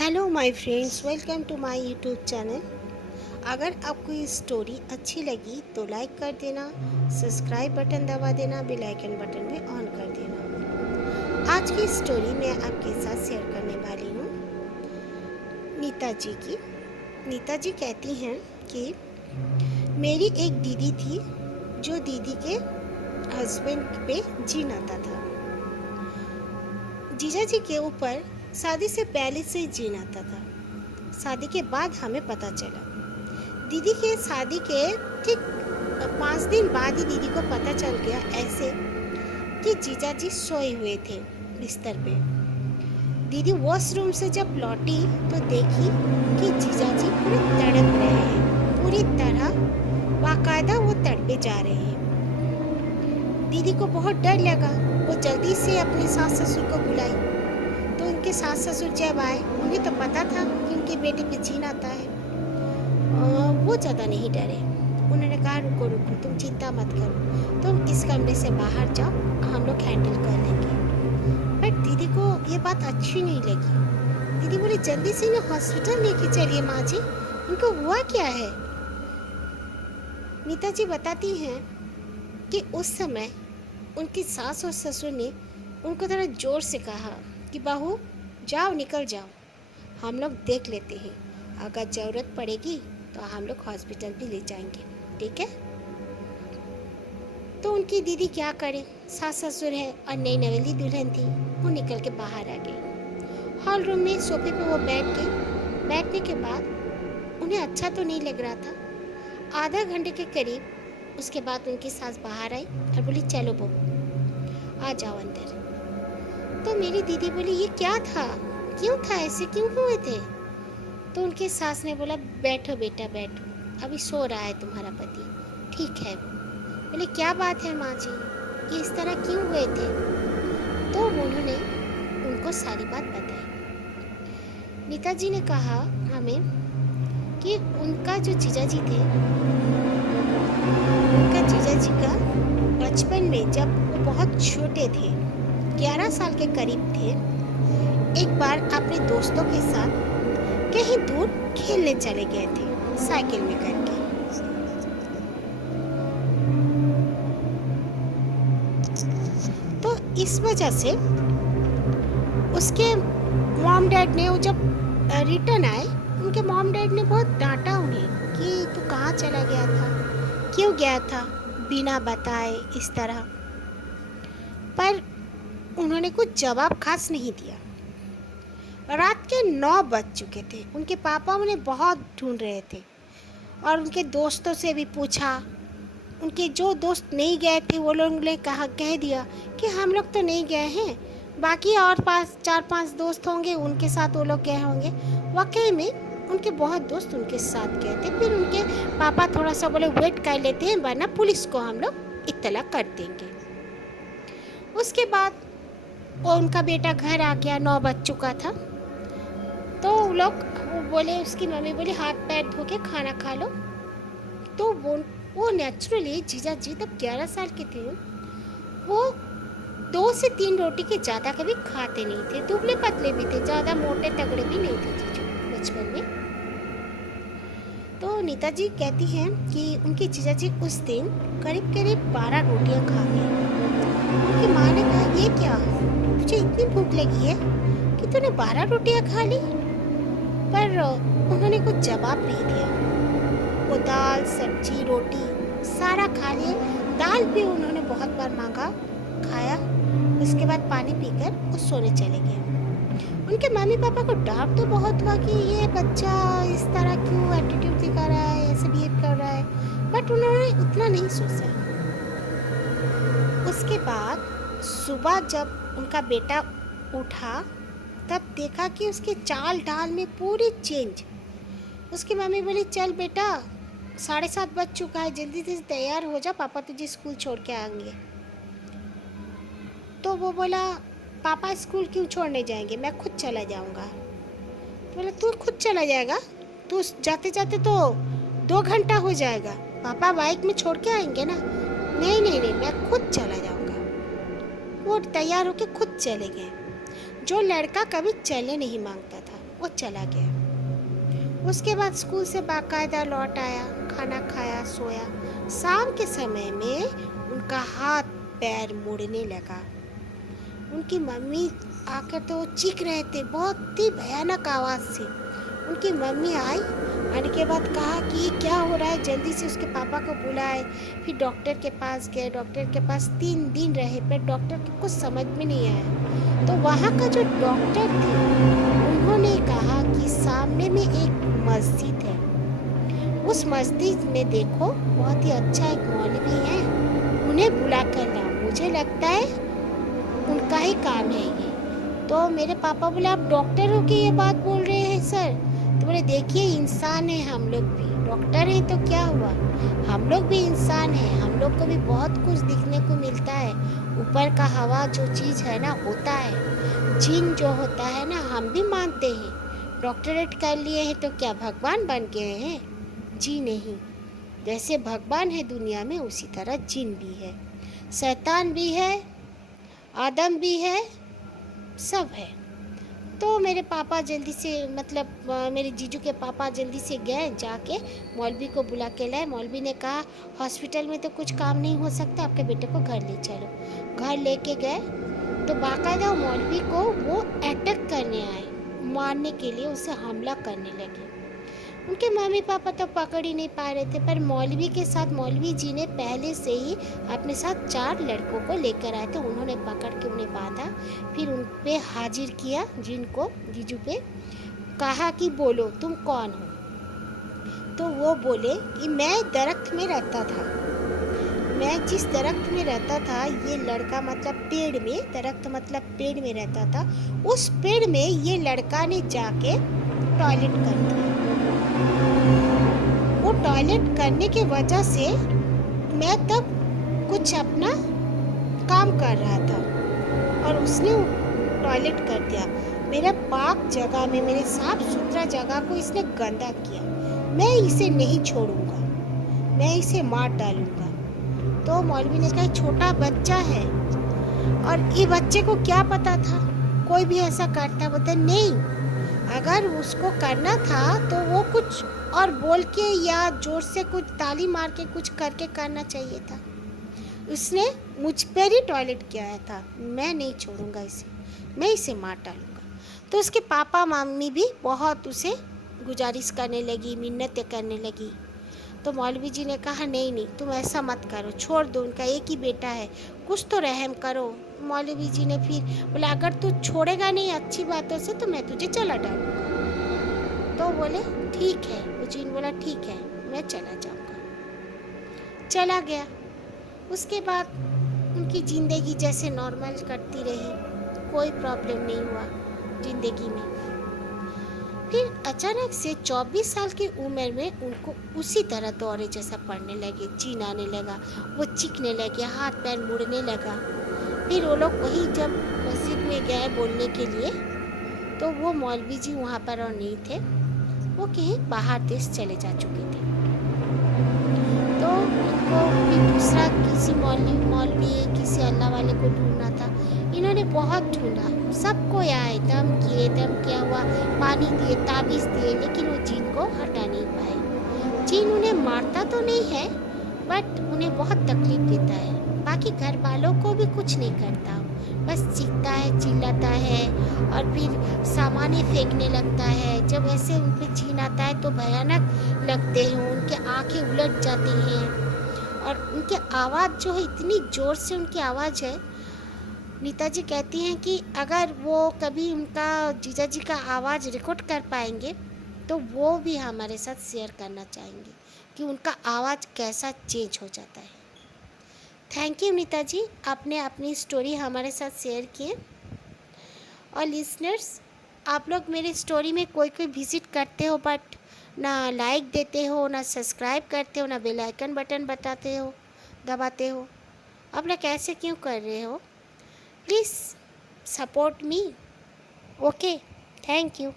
Hello my friends, welcome to my YouTube channel. अगर आपको ये स्टोरी अच्छी लगी तो लाइक कर देना, सब्सक्राइब बटन दबा देना, बेल आइकन बटन भी ऑन कर देना। आज की स्टोरी मैं आपके साथ शेयर करने वाली हूँ नीता जी की। नीता जी कहती हैं कि मेरी एक दीदी थी जो दीदी के हस्बैंड पे जीन आता था। जीजा जी के ऊपर शादी से पहले से जीन आता था। शादी के बाद हमें पता चला, दीदी के शादी के ठीक 5 दिन बाद ही दीदी को पता चल गया ऐसे कि जीजा जी सोए हुए थे बिस्तर पे। दीदी वॉशरूम से जब लौटी तो देखी कि जीजा जी पूरे तड़प रहे हैं, पूरी तरह बाकायदा वो तड़पे जा रहे हैं। दीदी को बहुत डर लगा। वो जल्दी से अपने सास ससुर को बुलाई तो उनके सास ससुर जब आए, उन्हें तो पता था कि उनके बेटे पे जीन आता है। वो ज़्यादा नहीं डरे। उन्होंने कहा रुको रुको, तुम चिंता मत करो, तुम इस कमरे से बाहर जाओ, हम लोग हैंडल कर लेंगे। बट दीदी को ये बात अच्छी नहीं लगी। दीदी बोली जल्दी से इन्हें हॉस्पिटल लेके चलिए माँ जी, उनको हुआ क्या है। नीता जी बताती हैं कि उस समय उनकी सास और ससुर ने उनको थोड़ा जोर से कहा कि बहू जाओ, निकल जाओ, हम लोग देख लेते हैं, अगर ज़रूरत पड़ेगी तो हम लोग हॉस्पिटल भी ले जाएंगे, ठीक है। तो उनकी दीदी क्या करे, सास ससुर है और नई नवेली दुल्हन थी, वो निकल के बाहर आ गई। हॉल रूम में सोफे पे वो बैठ गई। बैठने के बाद उन्हें अच्छा तो नहीं लग रहा था। आधा घंटे के करीब उसके बाद उनकी सास बाहर आई और बोली चलो बहू आ जाओ अंदर। तो मेरी दीदी बोली ये क्या था, क्यों था, ऐसे क्यों हुए थे। तो उनके सास ने बोला बैठो बेटा बैठो, अभी सो रहा है तुम्हारा पति, ठीक है। बोले क्या बात है माँ जी, ये इस तरह क्यों हुए थे। तो उन्होंने उनको सारी बात बताई। नीता जी ने कहा हमें कि उनका जो जीजा जी थे, उनका जीजा जी का बचपन में जब वो बहुत छोटे थे, 11 साल के करीब थे, एक बार अपने दोस्तों के साथ कहीं दूर खेलने चले गए थे साइकिल में करके। तो इस वजह से उसके मॉम डैड ने, वो जब रिटर्न आए, उनके मॉम डैड ने बहुत डांटा उन्हें कि तू कहाँ चला गया था, क्यों गया था बिना बताए इस तरह। पर उन्होंने कुछ जवाब खास नहीं दिया। रात के 9 बज चुके थे। उनके पापा उन्हें बहुत ढूंढ रहे थे और उनके दोस्तों से भी पूछा। उनके जो दोस्त नहीं गए थे वो लोग ने कह दिया कि हम लोग तो नहीं गए हैं, बाकी और 4-5 दोस्त होंगे, उनके साथ वो लोग गए होंगे। वाकई में उनके बहुत दोस्त उनके साथ गए थे। फिर उनके पापा थोड़ा सा बोले वेट कर लेते हैं, वरना पुलिस को हम लोग इत्तला कर देंगे। उसके बाद वो उनका बेटा घर आ गया, 9 बज चुका था। तो वो बोले, उसकी मम्मी बोली हाथ पैर धो के खाना खा लो। तो वो नेचुरली जीजा जी तब 11 साल के थे, वो 2 से 3 रोटी के ज़्यादा कभी खाते नहीं थे। दुबले पतले भी थे, ज़्यादा मोटे तगड़े भी नहीं थे जीजू बचपन में। तो नीता जी कहती हैं कि उनके जीजा जी उस दिन करीब करीब 12 रोटियां खा गए। उनकी माँ ने कहा ये क्या, मुझे इतनी भूख लगी है कि तूने 12 रोटियां खा ली। पर उन्होंने कुछ जवाब नहीं दिया। वो दाल सब्जी रोटी सारा खा लिए। दाल भी उन्होंने बहुत बार मांगा, खाया, उसके बाद पानी पीकर वो सोने चले गए। उनके मम्मी पापा को डांट तो बहुत हुआ कि ये बच्चा इस तरह क्यों एटीट्यूड दिखा रहा है, ऐसे बिहेव कर रहा है, बट उन्होंने उतना नहीं सोचा। उसके बाद सुबह जब उनका बेटा उठा तब देखा कि उसके चाल ढाल में पूरी चेंज। उसकी मम्मी बोली चल बेटा 7:30 बज चुका है, जल्दी से तैयार हो जा, पापा तुझे स्कूल छोड़ के आएंगे। तो वो बोला पापा स्कूल क्यों छोड़ने जाएंगे, मैं खुद चला जाऊंगा। तो बोला तू खुद चला जाएगा, तू जाते जाते तो 2 घंटा हो जाएगा, पापा बाइक में छोड़ के आएंगे ना। नहीं नहीं नहीं, मैं खुद चला जाऊंगा। वो तैयार होके खुद चले गए। जो लड़का कभी चले नहीं मांगता था, वो चला गया। उसके बाद स्कूल से बाकायदा लौट आया, खाना खाया, सोया। शाम के समय में उनका हाथ पैर मुड़ने लगा। उनकी मम्मी आकर तो चीख रहे थे बहुत ही भयानक आवाज़ से। उनकी मम्मी आई, आने के बाद कहा कि क्या हो रहा है, जल्दी से उसके पापा को बुलाए। फिर डॉक्टर के पास गए। डॉक्टर के पास 3 दिन रहे पर डॉक्टर को कुछ समझ में नहीं आया। तो वहाँ का जो डॉक्टर थे उन्होंने कहा कि सामने में एक मस्जिद है, उस मस्जिद में देखो बहुत ही अच्छा एक मौलवी है, उन्हें बुला कर लाओ, मुझे लगता है उनका ही काम है ये। तो मेरे पापा बोले आप डॉक्टर हो के ये बात बोल रहे हैं सर? तो बोले देखिए इंसान है हम लोग भी, डॉक्टर हैं तो क्या हुआ, हम लोग भी इंसान हैं, हम लोग को भी बहुत कुछ दिखने को मिलता है। ऊपर का हवा जो चीज़ है ना होता है, जिन जो होता है ना हम भी मानते हैं। डॉक्टरेट कर लिए हैं तो क्या भगवान बन गए हैं? जी नहीं, जैसे भगवान है दुनिया में उसी तरह जिन भी है, शैतान भी है, आदम भी है, सब है। तो मेरे पापा जल्दी से मतलब मेरे जीजू के पापा जल्दी से गए, जाके मौलवी को बुला के लाए। मौलवी ने कहा हॉस्पिटल में तो कुछ काम नहीं हो सकता, आपके बेटे को घर ले चलो। घर लेके गए तो बाकायदा मौलवी को वो अटैक करने आए, मारने के लिए उसे हमला करने लगे। उनके मम्मी पापा तो पकड़ ही नहीं पा रहे थे, पर मौलवी के साथ मौलवी जी ने पहले से ही अपने साथ 4 लड़कों को लेकर आए थे। उन्होंने पकड़ के उन्हें बांधा, फिर उन पे हाजिर किया जिनको जीजू पे, कहा कि बोलो तुम कौन हो। तो वो बोले कि मैं दरख्त में रहता था, मैं जिस दरख्त में रहता था, ये लड़का मतलब पेड़ में, दरख्त मतलब पेड़ में रहता था, उस पेड़ में ये लड़का ने जाके टॉयलेट कर दिया। वो टॉयलेट करने की वजह से मैं तब कुछ अपना काम कर रहा था और उसने टॉयलेट कर दिया। मेरे पाक जगह में, मेरे साफ सुथरा जगह को इसने गंदा किया। मैं इसे नहीं छोड़ूंगा, मैं इसे मार डालूंगा। तो मौलवी ने कहा छोटा बच्चा है, और ये बच्चे को क्या पता था कोई भी ऐसा करता? बोलते नहीं, अगर उसको करना था तो वो कुछ और बोल के या जोर से कुछ ताली मार के कुछ करके करना चाहिए था। उसने मुझ पर ही टॉयलेट किया था, मैं नहीं छोड़ूंगा इसे, मैं इसे मार डालूंगा। तो उसके पापा मम्मी भी बहुत उसे गुजारिश करने लगी, मिन्नतें करने लगी। तो मौलवी जी ने कहा नहीं नहीं तुम ऐसा मत करो, छोड़ दो, उनका एक ही बेटा है, कुछ तो रहम करो। मौलवी जी ने फिर बोला अगर तू छोड़ेगा नहीं अच्छी बातों से तो मैं तुझे चला डालूंगा। तो बोले ठीक है, वो जिन बोला ठीक है मैं चला जाऊंगा। चला गया। उसके बाद उनकी ज़िंदगी जैसे नॉर्मल कटती रही, कोई प्रॉब्लम नहीं हुआ ज़िंदगी में। फिर अचानक से 24 साल की उम्र में उनको उसी तरह दौरे जैसा पड़ने लगे, चीन आने लगा, वो चीखने लगे, हाथ पैर मुड़ने लगा। फिर वो लोग वही जब मस्जिद में गए बोलने के लिए तो वो मौलवी जी वहाँ पर और नहीं थे, वो कहीं बाहर देश चले जा चुके थे। तो उनको भी दूसरा किसी मौलवी किसी अल्लाह वाले को ढूंढना था। इन्होंने बहुत ढूंढा, सबको आए, दम किया हुआ, पानी दिए, ताबीज़ दिए, लेकिन वो जिन को हटा नहीं पाए। जिन उन्हें मारता तो नहीं है बट उन्हें बहुत तकलीफ देता है। बाकी घर वालों को भी कुछ नहीं करता, बस चीखता है, चिल्लाता है और फिर सामान फेंकने लगता है। जब ऐसे उन पर जिन आता है तो भयानक लगते हैं, उनके आंखें उलट जाती हैं और उनकी आवाज़ जो है इतनी ज़ोर से उनकी आवाज़ है। नीता जी कहती हैं कि अगर वो कभी उनका जीजा जी का आवाज़ रिकॉर्ड कर पाएंगे तो वो भी हमारे साथ शेयर करना चाहेंगे कि उनका आवाज़ कैसा चेंज हो जाता है। थैंक यू नीता जी, आपने अपनी स्टोरी हमारे साथ शेयर किए। और लिसनर्स, आप लोग मेरी स्टोरी में कोई विज़िट करते हो बट ना लाइक देते हो, ना सब्सक्राइब करते हो, ना बेल आइकन बटन दबाते हो। आप लोग ऐसे क्यों कर रहे हो? Please support me. Okay, thank you.